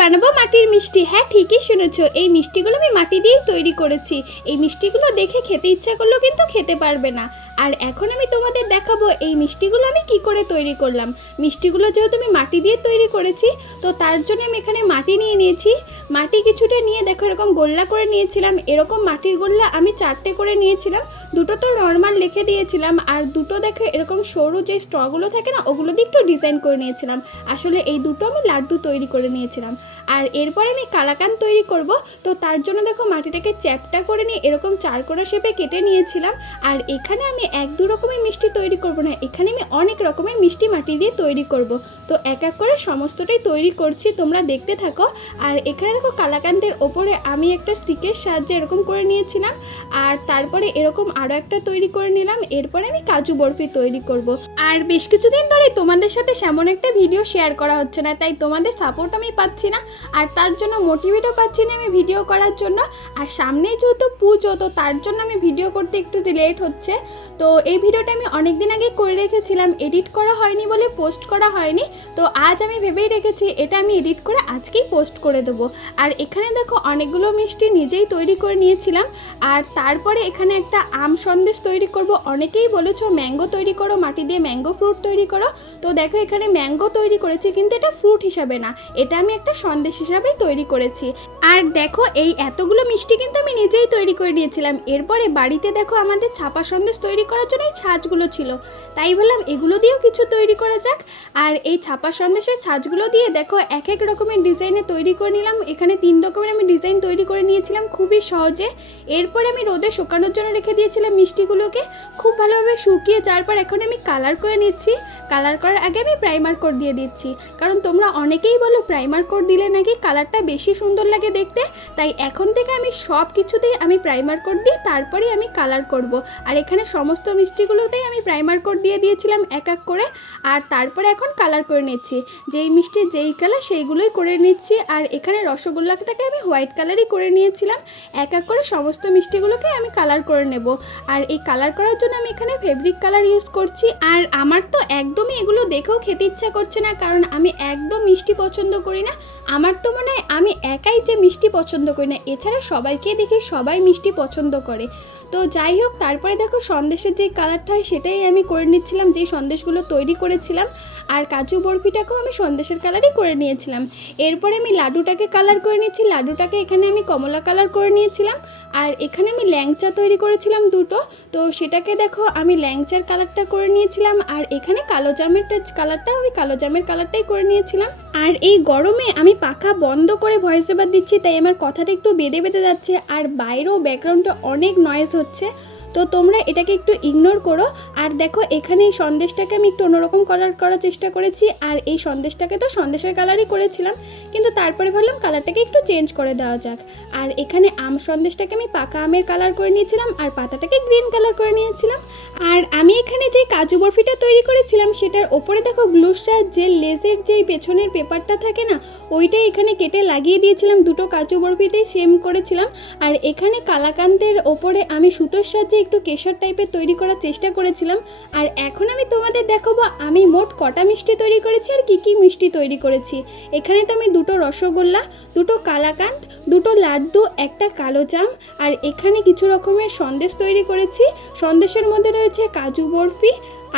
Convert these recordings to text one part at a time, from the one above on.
বানাবো মাটির মিষ্টি। হ্যাঁ ঠিকই শুনেছো। এই মিষ্টিগুলো আমি মাটি দিয়েই তৈরি করেছি। এই মিষ্টিগুলো দেখে খেতে ইচ্ছা করলেও কিন্তু খেতে পারবে না। আর এখন আমি তোমাদের দেখাবো এই মিষ্টিগুলো আমি কি করে তৈরি করলাম। মিষ্টিগুলো যেহেতু আমি মাটি দিয়ে তৈরি করেছি, তো তার জন্য আমি এখানে মাটি নিয়ে নিয়েছি। মাটি কিছুটা নিয়ে দেখো, এরকম গোল্লা করে নিয়েছিলাম। এরকম মাটির গোল্লা আমি চারটে করে নিয়েছিলাম। দুটো তো নর্মাল লিখে দিয়েছিলাম। আর দুটো দেখো, এরকম সরু যে স্ট্রগুলো থাকে না, ওগুলো দিয়ে একটু ডিজাইন করে নিয়েছিলাম। আসলে এই দুটো আমি লাড্ডু তৈরি করে নিয়েছিলাম। আর এরপরে আমি কালাকান তৈরি করব। তো তার জন্য দেখো, মাটিটাকে চ্যাপটা করে নিয়ে এরকম চারকোনা শেপে কেটে নিয়েছিলাম। আর এখানে আমি এক দু রকমের মিষ্টি তৈরি করব না, এখানে আমি অনেক রকমের মিষ্টি মাটি দিয়ে তৈরি করব। তো এক এক করে সমস্তটাই তৈরি করছি, তোমরা দেখতে থাকো। আর এখানে দেখো কালাকান্দের ওপরে আমি একটা স্টিকের সাহায্যে এরকম করে নিয়েছিলাম, আর তারপরে এরকম আরও একটা তৈরি করে নিলাম, এরপরে আমি কাজু বরফি তৈরি করব। আর বেশ কিছুদিন ধরে তোমাদের সাথে সেমন একটা ভিডিও শেয়ার করা হচ্ছে না, তাই তোমাদের সাপোর্ট আমি পাচ্ছি না, আর তার জন্য মোটিভেটও পাচ্ছি না আমি ভিডিও করার জন্য। আর সামনে যেহেতু পুজো, তো তার জন্য আমি ভিডিও করতে একটু লেট হচ্ছে। তো এই ভিডিওটা আমি অনেক দিন আগে করে রেখেছিলাম এডিট করা হয়নি বলে পোস্ট করা হয়নি, তো আজ আমি ভেবেই রেখেছি, এটা আমি এডিট করে আজকেই পোস্ট করে দেবো। আর এখানে দেখো অনেকগুলো মিষ্টি নিজেই তৈরি করে নিয়েছিলাম। আর তারপরে এখানে একটা আম সন্দেশ তৈরি করব। অনেকেই বলেছ ম্যাঙ্গো তৈরি করো, মাটি দিয়ে ম্যাঙ্গো ফ্রুট তৈরি করো। তো দেখো এখানে ম্যাঙ্গো তৈরি করেছি কিন্তু এটা ফ্রুট হিসাবে না, এটা আমি একটা সন্দেশ হিসাবেই তৈরি করেছি। আর দেখো এই এতগুলো মিষ্টি কিন্তু আমি নিজেই তৈরি করে নিয়েছিলাম। এরপরে বাড়িতে দেখো আমাদের ছাপা সন্দেশ তৈরি করার জন্য এই ছাঁচগুলো ছিল। তাই বললাম এগুলো দিয়েও কিছু তৈরি করা যাক। আর এই ছাপা সন্দেশের ছাঁচগুলো দিয়ে দেখো এক এক রকমের ডিজাইনে তৈরি করে নিলাম। এখানে তিন রকমের আমি ডিজাইন তৈরি করে নিয়েছিলাম খুবই সহজে। এরপরে আমি রোদে শুকানোর জন্য রেখে দিয়েছিলাম মিষ্টিগুলোকে। খুব ভালোভাবে শুকিয়ে যাওয়ার পর এখন আমি কালার করে নিচ্ছি। কালার করার আগে আমি প্রাইমার কোড দিয়ে দিচ্ছি। কারণ তোমরা অনেকেই বলো প্রাইমার কোড দিলে নাকি কালারটা বেশি সুন্দর লাগে দেখতে। তাই এখন থেকে আমি সব কিছুতেই আমি প্রাইমার কোড দিয়ে তারপরেই আমি কালার করব। আর এখানে সমস্ত মিষ্টিগুলোতেই আমি প্রাইমার কোড দিয়ে দিয়েছিলাম এক এক করে। আর তারপরে এখন কালার করে নিচ্ছি। যেই মিষ্টি যেই কালার সেইগুলোই করে নিচ্ছি। আর এখানে রসগোল্লাটাকে আমি হোয়াইট কালারই করে নিয়েছিলাম। এক এক করে সমস্ত মিষ্টিগুলোকে আমি কালার করে নেব। আর এই কালার করার জন্য আমি এখানে ফেব্রিক কালার ইউজ করছি। আর আমার তো একদমই এগুলো দেখেও খেতে ইচ্ছা করছে না, কারণ আমি একদম মিষ্টি পছন্দ করি না। আমার তো মনে হয় আমি একাই যে মিষ্টি পছন্দ করি না, এছাড়া সবাইকে দেখি সবাই মিষ্টি পছন্দ করে। তো যাই হোক, তারপরে দেখো সন্দেশের যে কালারটা হয় সেটাই আমি করে নিচ্ছিলাম, যেই সন্দেশগুলো তৈরি করেছিলাম। আর কাজু বরফিটাকেও আমি সন্দেশের কালারই করে নিয়েছিলাম। এরপরে আমি লাড্ডুটাকে কালার করে নিয়েছি, লাড্ডুটাকে এখানে আমি কমলা কালার করে নিয়েছিলাম, আর এখানে আমি ল্যাংচা তৈরি করেছিলাম দুটো। তো সেটাকে দেখো, আমি ল্যাংচার কালারটা করে নিয়েছিলাম, আর এখানে কালো জামেরটা কালারটা আমি কালো জামের কালারটাই করে নিয়েছিলাম। আর এই গরমে আমি পাখা বন্ধ করে ভয়েস ওভার দিচ্ছি, তাই আমার কথাটা একটু বেঁধে বেঁধে যাচ্ছে, আর বাইরেও ব্যাকগ্রাউন্ডটা অনেক নয়েজ হচ্ছে। তো তোমরা এটাকে একটু ইগনোর করো। আর দেখো, এখানে এই সন্দেশটাকে আমি একটু অন্যরকম কালার করার চেষ্টা করেছি। আর এই সন্দেশটাকে তো সন্দেশের কালারই করেছিলাম। কিন্তু তারপরে ভাবলাম কালারটাকে একটু চেঞ্জ করে দেওয়া যাক। আর এখানে আম সন্দেশটাকে আমি পাকা আমের কালার করে নিয়েছিলাম। আর পাতাটাকে গ্রিন কালার করে নিয়েছিলাম। আর আমি এখানে যে কাজু বরফিটা তৈরি করেছিলাম, সেটার ওপরে দেখো গ্লুস্টার যে লেজের যেই পেছনের পেপারটা থাকে না, ওইটাই এখানে কেটে লাগিয়ে দিয়েছিলাম। দুটো কাজু বরফিতেই সেম করেছিলাম। আর এখানে কালাকান্তের ওপরে আমি সুতোর সাহায্যে একটু কেশর টাইপের তৈরি করার চেষ্টা করেছিলাম। আর এখন আমি তোমাদের দেখাবো আমি মোট কটা মিষ্টি তৈরি করেছি আর কী কী মিষ্টি তৈরি করেছি। এখানে তো আমি দুটো রসগোল্লা, দুটো কালাকান্দ দুটো লাড্ডু, একটা কালো জাম আর এখানে কিছু রকমের সন্দেশ তৈরি করেছি। সন্দেশের মধ্যে রয়েছে কাজু বরফি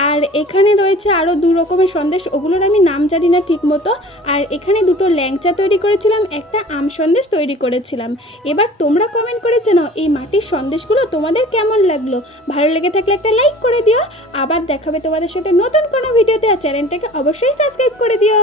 আর এখানে রয়েছে আরও দু রকমের সন্দেশ, ওগুলোর আমি নাম জানি না ঠিক মতো আর এখানে দুটো ল্যাংচা তৈরি করেছিলাম, একটা আম সন্দেশ তৈরি করেছিলাম। এবার তোমরা কমেন্ট করে জানাও এই মাটির সন্দেশগুলো তোমাদের কেমন লাগল। ভালো লেগে থাকলে একটা লাইক করে দিও। আবার দেখাবে তোমাদের সাথে নতুন কোনো ভিডিওতে আর চ্যানেলটাকে অবশ্যই সাবস্ক্রাইব করে দিও।